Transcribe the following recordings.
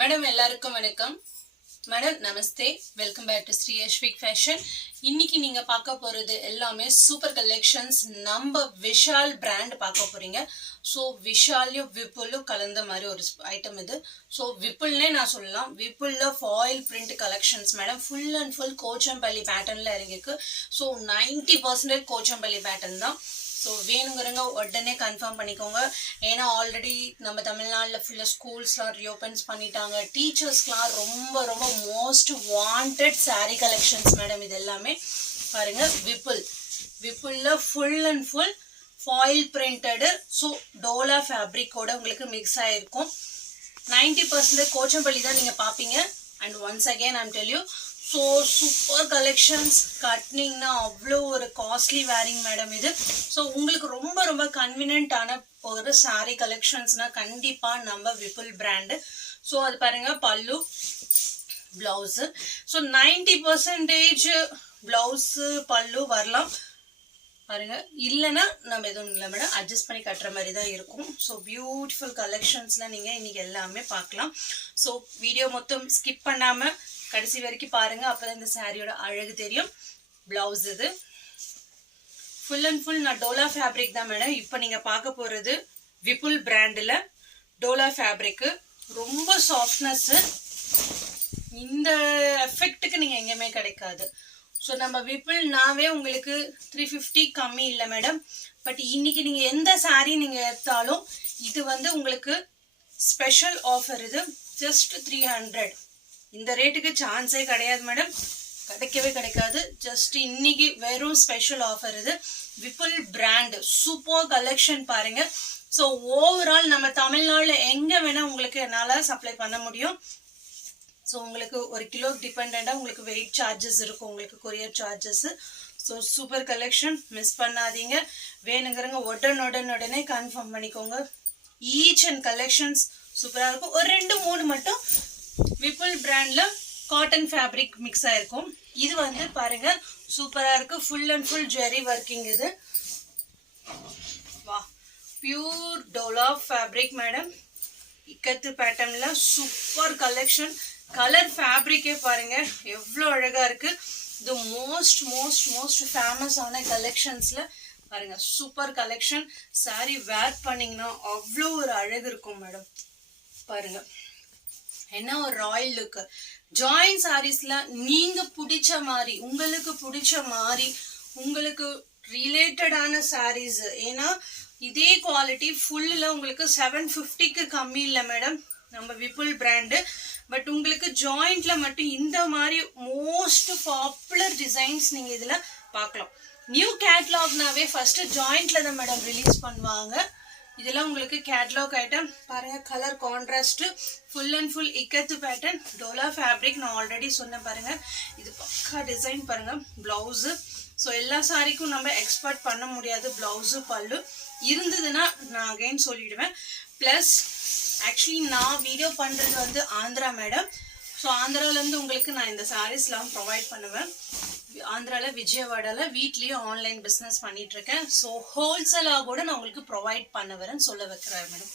Madam எல்லாருக்கும் வணக்கம். Madam நமஸ்தே, welcome back to Sri Yashvik fashion. இன்னைக்கு நீங்க பார்க்க போறது எல்லாமே சூப்பர் கலெக்ஷன்ஸ். நம்ம விஷால் பிராண்ட் பார்க்க போறீங்க. ஸோ விஷாலையும் விப்புலும் கலந்த மாதிரி ஒரு ஐட்டம் இது. ஸோ விப்புல்னே நான் சொல்லலாம். விப்புல்ல foil print collections madam. Full and full Kochampally பேட்டர்ன்ல இறங்கிருக்கு. ஸோ 90% கோச்சம்பள்ளி பேட்டர்ன் தான். ஸோ வேணுங்கிறவங்க உடனே கன்ஃபார்ம் பண்ணிக்கோங்க. ஏன்னா ஆல்ரெடி நம்ம தமிழ்நாட்டில் ஃபுல்லாக ஸ்கூல்ஸ்லாம் ரீஓப்பன்ஸ் பண்ணிட்டாங்க. டீச்சர்ஸ்க்கெலாம் ரொம்ப ரொம்ப most wanted sari collections madam. இது எல்லாமே பாருங்கள். விப்புல்ல full and full foil printed. So dola ஃபேப்ரிக்கோட உங்களுக்கு மிக்ஸ் ஆகிருக்கும். 90% கோச்சம்பள்ளி தான் நீங்கள் பார்ப்பீங்க. And once again I'm tell you, so super collections. கட்னிங்னா அவ்வளோ ஒரு காஸ்ட்லி வேரிங் மேடம் இது. ஸோ உங்களுக்கு ரொம்ப ரொம்ப கன்வீனியன்ட்டான ஒரு சாரீ கலெக்ஷன்ஸ்னால் கண்டிப்பாக நம்ம விப்புல் பிராண்டு. ஸோ அது பாருங்கள், பல்லு ப்ளவுஸு. ஸோ 90% ப்ளவுஸு பல்லு வரலாம் பாருங்க. இல்லைன்னா நம்ம எதுவும் இல்லை மேடம், அட்ஜஸ்ட் பண்ணி கட்டுற மாதிரி தான் இருக்கும். ஸோ பியூட்டிஃபுல் கலெக்ஷன்ஸில் நீங்கள் இன்றைக்கி எல்லாமே பார்க்கலாம். ஸோ வீடியோ மொத்தம் ஸ்கிப் பண்ணாமல் கடைசி வரைக்கும் பாருங்கள். அப்போ தான் இந்த சாரியோட அழகு தெரியும். ப்ளவுஸ் இது ஃபுல் அண்ட் ஃபுல் நான் டோலா ஃபேப்ரிக் தான் மேடம். இப்போ நீங்கள் பார்க்க போகிறது விப்புல் பிராண்டில் டோலா ஃபேப்ரிக்கு. ரொம்ப சாஃப்ட்னஸ்ஸு. இந்த எஃபெக்ட்டுக்கு நீங்கள் எங்கேயுமே கிடைக்காது. ஸோ நம்ம விப்புல்னாவே உங்களுக்கு 350 கம்மி இல்லை மேடம். பட் இன்னைக்கு நீங்கள் எந்த சாரீ நீங்கள் எடுத்தாலும் இது வந்து உங்களுக்கு ஸ்பெஷல் ஆஃபர். இது ஜஸ்ட் 300. இந்த ரேட்டுக்கு சான்ஸே கிடையாது மேடம், கிடைக்கவே கிடைக்காது. ஜஸ்ட் இன்னைக்கு வெறும் ஸ்பெஷல் ஆஃபர் இது. விப்புல் பிராண்ட் சூப்பர் கலெக்ஷன் பாருங்க. ஸோ ஓவரால் நம்ம தமிழ்நாட்டில் எங்கே வேணால் உங்களுக்கு என்னால் சப்ளை பண்ண முடியும். ஸோ உங்களுக்கு ஒரு கிலோ டிபெண்டாக உங்களுக்கு வெயிட் சார்ஜஸ் இருக்கும், உங்களுக்கு courier charges. So super collection, miss பண்ணாதீங்க. வேணுங்கிறவங்க உடனே கன்ஃபார்ம் பண்ணிக்கோங்க. ஈச் அண்ட் கலெக்ஷன்ஸ் சூப்பராக இருக்கும். ஒரு 2-3 மட்டும் விப்புல் பிராண்டில் காட்டன் ஃபேப்ரிக் மிக்ஸ் ஆகிருக்கும். இது வந்து பாருங்க சூப்பராக இருக்குது. Full and full zari working இது. வா, பியூர் டோலா ஃபேப்ரிக் மேடம். இக்கத்து பேட்டர்னில் சூப்பர் கலெக்ஷன். கலர் ஃபேப்ரிக்கே பாருங்க எவ்வளோ அழகா இருக்கு. இது மோஸ்ட் மோஸ்ட் மோஸ்ட் ஃபேமஸான கலெக்ஷன்ஸ்ல பாருங்க. Super collection. சாரி வேர் பண்ணீங்கன்னா அவ்வளோ ஒரு அழகு இருக்கும் மேடம். பாருங்க என்ன ஒரு ராயல் லுக். ஜாயின் சாரீஸ்ல நீங்க பிடிச்ச மாதிரி, உங்களுக்கு பிடிச்ச மாதிரி, உங்களுக்கு ரிலேட்டடான சாரீஸ். ஏன்னா இதே குவாலிட்டி ஃபுல்லில் உங்களுக்கு 750க்கு கம்மி இல்லை மேடம் நம்ம விப்புல் பிராண்டு. பட் உங்களுக்கு ஜாயிண்ட்ல மட்டும் இந்த மாதிரி மோஸ்ட் பாப்புலர் டிசைன்ஸ் நீங்க இதுல பார்க்கலாம். நியூ கேட்லாக்னாவே ஃபர்ஸ்ட் ஜாயிண்ட்ல தான் மேடம் ரிலீஸ் பண்ணுவாங்க. இதெல்லாம் உங்களுக்கு கேட்லாக் ஐட்டம் பாருங்க. Colour contrast, full and full ikat pattern, dola fabric. நான் ஆல்ரெடி சொன்னேன் பாருங்க. இது பக்கா டிசைன் பாருங்க. பிளவுஸு. ஸோ எல்லா சாரிக்கும் நம்ம எக்ஸ்பெக்ட் பண்ண முடியாது. பிளவுஸு பல்லு இருந்ததுன்னா நான் அகைன் சொல்லிடுவேன். ப்ளஸ் ஆக்சுவலி நான் வீடியோ பண்ணுறது வந்து ஆந்திரா மேடம். ஸோ ஆந்திராவிலேருந்து உங்களுக்கு நான் இந்த சாரீஸ்லாம் ப்ரொவைட் பண்ணுவேன். ஆந்திராவில் விஜயவாடாவில் வீட்லேயும் ஆன்லைன் பிஸ்னஸ் பண்ணிகிட்ருக்கேன். ஸோ ஹோல்சேலாக கூட நான் உங்களுக்கு ப்ரொவைட் பண்ண வரேன்னு சொல்ல வைக்கிறேன் மேடம்.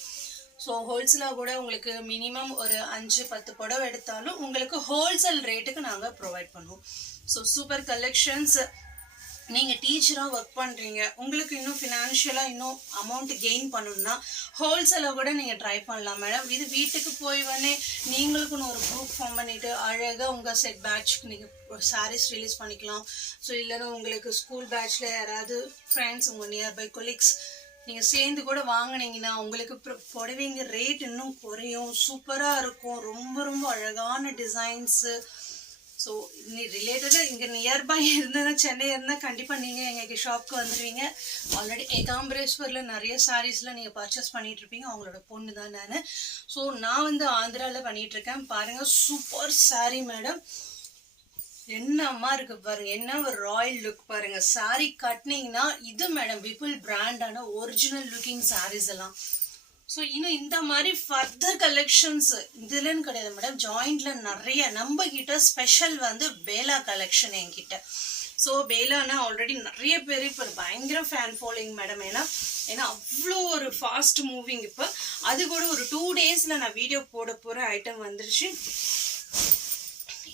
ஸோ ஹோல்சேலாக கூட உங்களுக்கு மினிமம் ஒரு 5-10 புடவை எடுத்தாலும் உங்களுக்கு ஹோல்சேல் ரேட்டுக்கு நாங்கள் ப்ரொவைட் பண்ணுவோம். So super collections. நீங்கள் டீச்சராக ஒர்க் பண்ணுறீங்க, உங்களுக்கு இன்னும் ஃபினான்ஷியலாக இன்னும் அமௌண்ட் கெயின் பண்ணணும்னா ஹோல்சேலாக கூட நீங்கள் ட்ரை பண்ணலாம் மேடம். இது வீட்டுக்கு போய் வந்து நீங்களுக்குன்னு ஒரு குரூப் ஃபார்ம் பண்ணிவிட்டு அழகாக உங்கள் செட் பேட்ச்க்கு நீங்கள் சாரீஸ் ரிலீஸ் பண்ணிக்கலாம். ஸோ இல்லைன்னா உங்களுக்கு ஸ்கூல் பேட்ச்சில் யாராவது ஃப்ரெண்ட்ஸ், உங்கள் நியர்பை கொலீக்ஸ் நீங்கள் சேர்ந்து கூட வாங்கினீங்கன்னா உங்களுக்கு புடவைங்க ரேட் இன்னும் குறையும். சூப்பராக இருக்கும். ரொம்ப ரொம்ப அழகான டிசைன்ஸு. ஸோ ரிலேட்டடாக இங்கே நியர்பை இருந்ததுன்னா, சென்னை இருந்தால் கண்டிப்பாக நீங்கள் எங்கள் ஷாப்க்கு வந்துடுவீங்க. ஆல்ரெடி ஏகாம்பரேஸ்வரில் நிறைய சாரீஸ்லாம் நீங்கள் பர்ச்சேஸ் பண்ணிகிட்ருப்பீங்க. அவங்களோட பொண்ணு தான் நான். ஸோ நான் வந்து ஆந்திராவில் பண்ணிகிட்ருக்கேன். பாருங்கள் சூப்பர் சாரீ மேடம். என்னம்மா இருக்கு பாருங்க. என்ன ஒரு ராயல் லுக் பாருங்க. சாரீ கட்டினீங்கன்னா இது மேடம் விப்புல் பிராண்டான ஒரிஜினல் லுக்கிங் சாரீஸ் எல்லாம். ஸோ இன்னும் இந்த மாதிரி ஃபர்தர் கலெக்ஷன்ஸ் இதுலன்னு கிடையாது மேடம். ஜாயிண்ட்ல நிறைய நம்ம கிட்ட ஸ்பெஷல் வந்து பேலா கலெக்ஷன் என்கிட்ட. ஸோ பேலானா ஆல்ரெடி நிறைய பேர் இப்போ பயங்கர ஃபேன் ஃபாலோயிங் மேடம். ஏன்னா அவ்வளோ ஒரு ஃபாஸ்ட் மூவிங். இப்போ அது கூட ஒரு 2 daysல நான் வீடியோ போட போகிற ஐட்டம் வந்துருச்சு.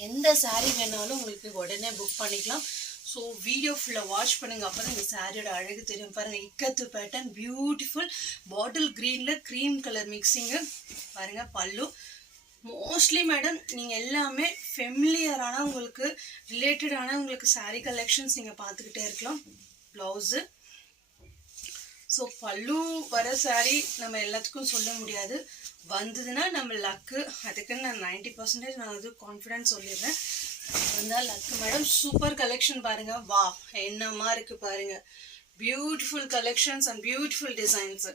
எந்த சாரீ வேணாலும் உங்களுக்கு உடனே புக் பண்ணிக்கலாம். ஸோ வீடியோ ஃபுல்லாக வாட்ச் பண்ணுங்க, அப்போ தான் இந்த சாரியோட அழகு தெரியும். பாருங்கள், இக்கத்து பேட்டர்ன், பியூட்டிஃபுல் பாட்டில் க்ரீனில் க்ரீம் கலர் மிக்சிங்கு. பாருங்கள் பல்லு. மோஸ்ட்லி மேடம் நீங்கள் எல்லாமே ஃபெமிலியரான உங்களுக்கு ரிலேட்டடான உங்களுக்கு சாரீ கலெக்ஷன்ஸ் நீங்கள் பார்த்துக்கிட்டே இருக்கலாம். ப்ளவுஸு. ஸோ பல்லு வர சாரீ நம்ம எல்லாத்துக்கும் சொல்ல முடியாது, வந்ததுன்னா நம்ம லக்கு. அதுக்குன்னு நான் 90% நான் வந்து கான்ஃபிடென்ஸ் சொல்லிடுறேன், வந்தால் லக்கு மேடம். சூப்பர் கலெக்ஷன் பாருங்க. வா என்னமா இருக்கு பாருங்க. Beautiful collections and beautiful designs.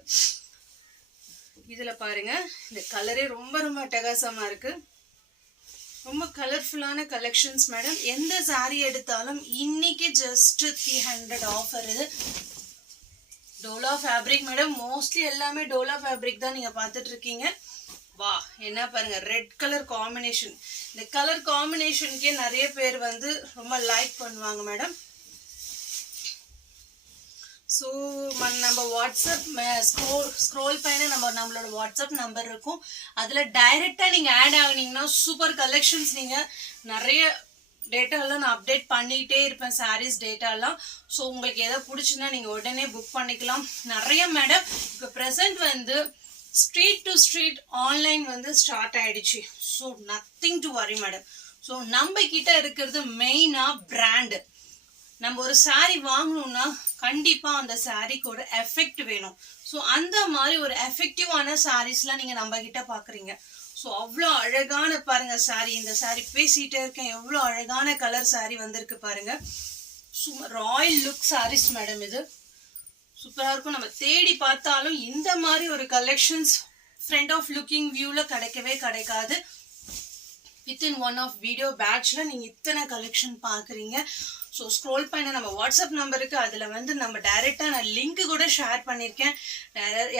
இதுல பாருங்க, இந்த கலரே ரொம்ப ரொம்ப அட்டகாசமா இருக்கு. ரொம்ப கலர்ஃபுல்லான கலெக்ஷன்ஸ் மேடம். எந்த சாரீ எடுத்தாலும் இன்னைக்கு ஜஸ்ட் 300 ஆஃபர். இது டோலா ஃபேப்ரிக் மேடம். மோஸ்ட்லி எல்லாமே டோலா ஃபேப்ரிக் தான் நீங்க பார்த்துட்டு இருக்கீங்க. வா என்ன பாருங்க, ரெட் கலர் காம்பினேஷன். இந்த கலர் காம்பினேஷனுக்கே நிறைய பேர் வந்து ரொம்ப லைக் பண்ணுவாங்க மேடம். ஸோ நம்ம வாட்ஸ்அப் ஸ்க்ரோல் பண்ண நம்மளோட வாட்ஸ்அப் நம்பர் இருக்கும். அதில் டைரெக்டாக நீங்கள் ஆட் ஆகினீங்கன்னா சூப்பர் கலெக்ஷன்ஸ் நீங்கள் நிறைய டேட்டாலாம் நான் அப்டேட் பண்ணிகிட்டே இருப்பேன், சாரீஸ் டேட்டாலாம். ஸோ உங்களுக்கு எதை பிடிச்சுன்னா நீங்கள் உடனே புக் பண்ணிக்கலாம். நிறைய மேடம் இப்போ ப்ரெசென்ட் வந்து ஸ்ட்ரீட் டு ஸ்ட்ரீட் ஆன்லைன் வந்து ஸ்டார்ட் ஆயிடுச்சு. So nothing to worry madam. So நம்ம கிட்ட இருக்கிறது மெயினாக பிராண்டு. நம்ம ஒரு சாரீ வாங்கணும்னா கண்டிப்பாக அந்த சாரீக்கு ஒரு எஃபெக்ட் வேணும். ஸோ அந்த மாதிரி ஒரு எஃபெக்டிவான சாரீஸ்லாம் நீங்கள் நம்ம கிட்ட பார்க்குறீங்க. ஸோ அவ்வளோ அழகான பாருங்க சாரீ. இந்த சாரீ பேசிகிட்டே இருக்கேன், எவ்வளோ அழகான கலர் சாரீ வந்திருக்கு பாருங்க. Royal look saris madam. இது சூப்பராக இருக்கும். நம்ம தேடி பார்த்தாலும் இந்த மாதிரி ஒரு கலெக்ஷன்ஸ் ஃப்ரண்ட் ஆஃப் லுக்கிங் வியூவில் கிடைக்காது. வித்தின் ஒன் ஆஃப் வீடியோ பேட்சில் நீங்கள் இத்தனை கலெக்ஷன் பார்க்குறீங்க. ஸோ ஸ்க்ரோல் பண்ண நம்ம வாட்ஸ்அப் நம்பருக்கு, அதில் வந்து நம்ம டைரெக்டாக நான் லிங்க்கு கூட ஷேர் பண்ணியிருக்கேன்.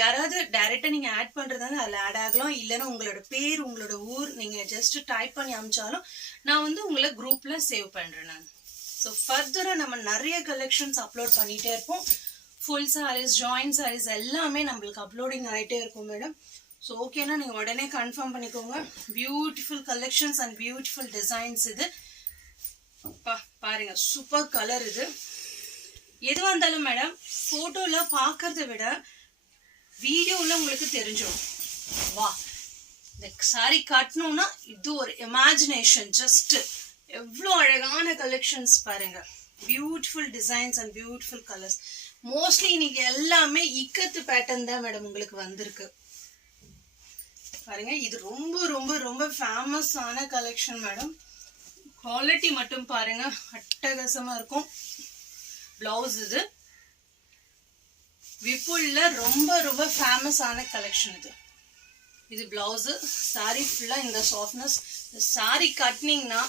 யாராவது டைரெக்டாக நீங்கள் ஆட் பண்ணுறதாங்க அதில் ஆட் ஆகலாம். இல்லைன்னா உங்களோட பேர், உங்களோட ஊர் நீங்கள் ஜஸ்ட் டைப் பண்ணி அனுப்பிச்சாலும் நான் வந்து உங்களை குரூப்பில் சேவ் பண்ணுறேன் நான். ஸோ ஃபர்தராக நம்ம நிறைய கலெக்ஷன்ஸ் அப்லோட் பண்ணிகிட்டே இருப்போம். ஃபுல் சாரீஸ், ஜாயின்ட் சாரீஸ் எல்லாமே நம்மளுக்கு அப்லோடிங் ஆகிட்டே இருக்கும் மேடம். ஸோ ஓகேனா நீங்கள் உடனே கன்ஃபார்ம் பண்ணிக்கோங்க. Beautiful collections and beautiful designs. இது பாருங்க, சூப்பர் கலர். இது எதுவாக இருந்தாலும் மேடம் ஃபோட்டோவில் பார்க்கறத விட வீடியோவில் உங்களுக்கு தெரிஞ்சிடும். வா இந்த சாரி கட்டணும்னா இது ஒரு இமேஜினேஷன். ஜஸ்ட் எவ்வளோ அழகான கலெக்ஷன்ஸ் பாருங்க. Beautiful designs and beautiful colours. Mostly இன்னைக்கு எல்லாமே இக்கத்து பேட்டர்ன் தான் மேடம் உங்களுக்கு வந்திருக்கு பாருங்க. இது ரொம்ப ரொம்ப ரொம்ப ஃபேமஸான கலெக்ஷன் மேடம். குவாலிட்டி மட்டும் பாருங்க, அட்டகாசமா இருக்கும். பிளவுஸ் இது விப்புல்ல ரொம்ப ரொம்ப ஃபேமஸான கலெக்ஷன். இது பிளவுஸ். சாரி ஃபுல்லா இந்த சாஃப்ட்னஸ். சாரி கட்டினீங்கன்னா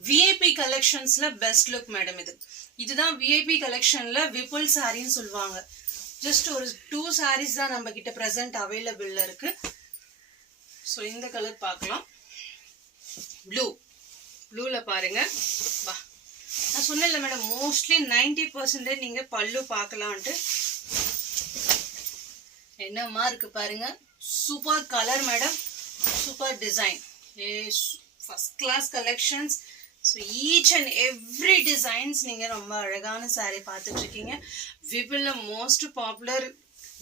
விஐபி கலெக்ஷன்ஸ்ல பெஸ்ட் லுக் மேடம். இதுதான் விஐபி கலெக்ஷன்ல விப்புல் சாரின்னு சொல்லுவாங்க. ஜஸ்ட் ஒரு 2 சாரீஸ் தான் நம்ம கிட்ட ப்ரெசென்ட் அவைலபிள்ல இருக்கு. ஸோ இந்த கலர் பார்க்கலாம். ப்ளூல பாருங்க. வா நான் சொன்னேன்ல மேடம், மோஸ்ட்லி 90% நீங்க பல்லு பார்க்கலான்ட்டு. என்னமா இருக்கு பாருங்க. Super colour madam, super design, first class collections. So each and every designs நீங்கள் ரொம்ப அழகான சாரீ பார்த்துட்டு இருக்கீங்க. விபிளில் மோஸ்ட் பாப்புலர்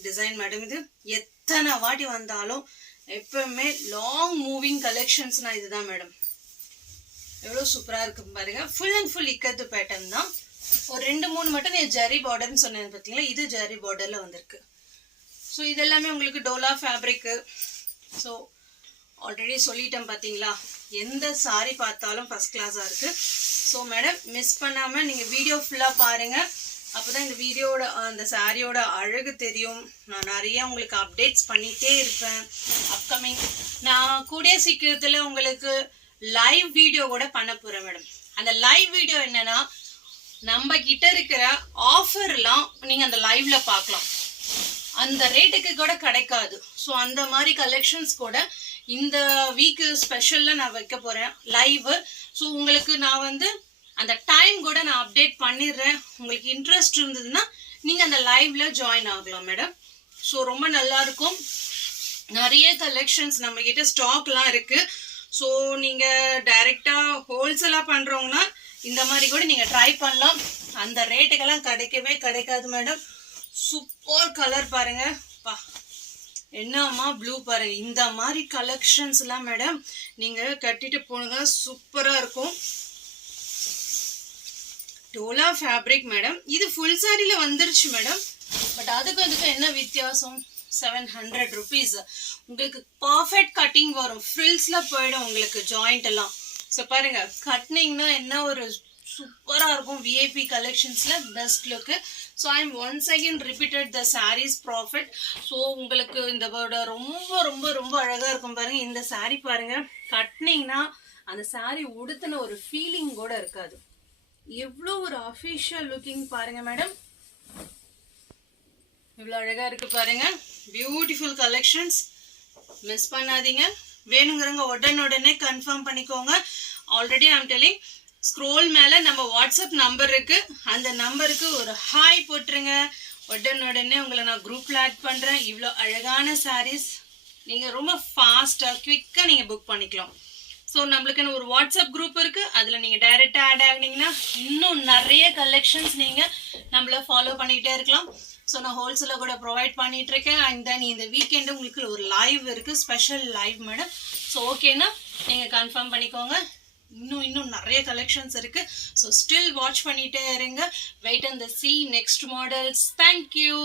டிசைன் மேடம். இது எத்தனை வாட்டி வந்தாலும் எப்பவுமே லாங் மூவிங் கலெக்ஷன்ஸ்னால் இதுதான் மேடம். எவ்வளோ சூப்பராக இருக்கு பாருங்க. Full and full ikat pattern தான். ஒரு 2-3 மட்டும் நான் ஜரி பார்டர்னு சொன்னேன் பார்த்தீங்களா, இது ஜரி பார்டரில் வந்திருக்கு. ஸோ இதெல்லாமே உங்களுக்கு டோலா ஃபேப்ரிக்கு. ஸோ ஆல்ரெடி சொல்லிட்டேன் பார்த்தீங்களா, எந்த சாரி பார்த்தாலும் ஃபர்ஸ்ட் கிளாஸாக இருக்குது. ஸோ மேடம் மிஸ் பண்ணாமல் நீங்கள் வீடியோ ஃபுல்லாக பாருங்கள். அப்போ தான் இந்த வீடியோட அந்த சாரியோட அழகு தெரியும். நான் நிறைய உங்களுக்கு அப்டேட்ஸ் பண்ணிகிட்டே இருப்பேன். அப்கமிங் நான் கூடிய சீக்கிரத்தில் உங்களுக்கு லைவ் வீடியோ கூட பண்ண போகிறேன் மேடம். அந்த லைவ் வீடியோ என்னன்னா, நம்ம கிட்ட இருக்கிற ஆஃபர்லாம் நீங்கள் அந்த லைவ்ல பார்க்கலாம். அந்த ரேட்டுக்கு கூட கிடைக்காது. ஸோ அந்த மாதிரி கலெக்ஷன்ஸ் கூட இந்த வீக்கு ஸ்பெஷலில் நான் வைக்க போகிறேன் லைவ். ஸோ உங்களுக்கு நான் வந்து அந்த டைம் கூட நான் அப்டேட் பண்ணிடுறேன். உங்களுக்கு இன்ட்ரெஸ்ட் இருந்ததுன்னா நீங்கள் அந்த லைவ்ல ஜாயின் ஆகலாம் மேடம். ஸோ ரொம்ப நல்லா இருக்கும். நிறைய கலெக்ஷன்ஸ் நம்மக்கிட்ட ஸ்டாக்லாம் இருக்குது. ஸோ நீங்கள் டைரெக்டாக ஹோல்சேலாக பண்ணுறவங்கன்னா இந்த மாதிரி கூட நீங்கள் ட்ரை பண்ணலாம். அந்த ரேட்டுக்கெல்லாம் கிடைக்கவே கிடைக்காது மேடம். சூப்பர் கலர் பாருங்க பா, என்னம்மா ப்ளூ பாருங்க. இந்த மாதிரி கலெக்ஷன்ஸ்லாம் மேடம் நீங்கள் கட்டிட்டு போனுங்க, சூப்பராக இருக்கும். Dola fabric madam. இது ஃபுல் சாரியில் வந்துருச்சு மேடம். பட் அதுக்கு என்ன வித்தியாசம்? 700 rupees. உங்களுக்கு பர்ஃபெக்ட் கட்டிங் வரும். ஃப்ரில்ஸில் போயிடும் உங்களுக்கு ஜாயிண்ட் எல்லாம். ஸோ பாருங்க, கட்டினீங்கன்னா என்ன ஒரு சூப்பராக இருக்கும். விஐபி கலெக்ஷன்ஸில் best look. So I am once again repeated the saris profit. So உங்களுக்கு இந்த ரொம்ப ரொம்ப ரொம்ப அழகாக இருக்கும் பாருங்க. இந்த சாரீ பாருங்க, கட்டினீங்கன்னா அந்த சாரீ உடுத்தின ஒரு ஃபீலிங் கூட இருக்காது. எவ்வளோ ஒரு அஃபிஷியல் லுக்கிங் பாருங்க மேடம். இவ்வளோ அழகாக இருக்கு பாருங்க. பியூட்டிஃபுல் கலெக்ஷன்ஸ், மிஸ் பண்ணாதீங்க. வேணுங்கிறவங்க உடனே கன்ஃபார்ம் பண்ணிக்கோங்க. ஆல்ரெடி ஐம் டெல்லிங், ஸ்க்ரோல் மேலே நம்ம வாட்ஸ்அப் நம்பர் இருக்கு. அந்த நம்பருக்கு ஒரு ஹாய் போட்டுருங்க. உடனே உங்களை நான் குரூப்பில் ஆட் பண்ணுறேன். இவ்வளோ அழகான சாரீஸ் நீங்கள் ரொம்ப ஃபாஸ்ட்டாக குவிக்காக நீங்கள் புக் பண்ணிக்கலாம். ஸோ நம்மளுக்குன்னு ஒரு வாட்ஸ்அப் குரூப் இருக்குது. அதில் நீங்கள் டைரெக்டாக ஆட் ஆகினீங்கன்னா இன்னும் நிறைய கலெக்ஷன்ஸ் நீங்கள் நம்மளை ஃபாலோ பண்ணிக்கிட்டே இருக்கலாம். ஸோ நான் ஹோல்சேலாக கூட ப்ரொவைட் பண்ணிகிட்ருக்கேன். அண்ட் தென் இந்த வீக்கெண்டு உங்களுக்கு ஒரு லைவ் இருக்குது, ஸ்பெஷல் லைவ் மேடம். ஸோ ஓகேனா நீங்கள் கன்ஃபார்ம் பண்ணிக்கோங்க. இன்னும் நிறைய கலெக்ஷன்ஸ் இருக்குது. ஸோ ஸ்டில் வாட்ச் பண்ணிகிட்டே இருங்க. Wait and see next models. Thank you.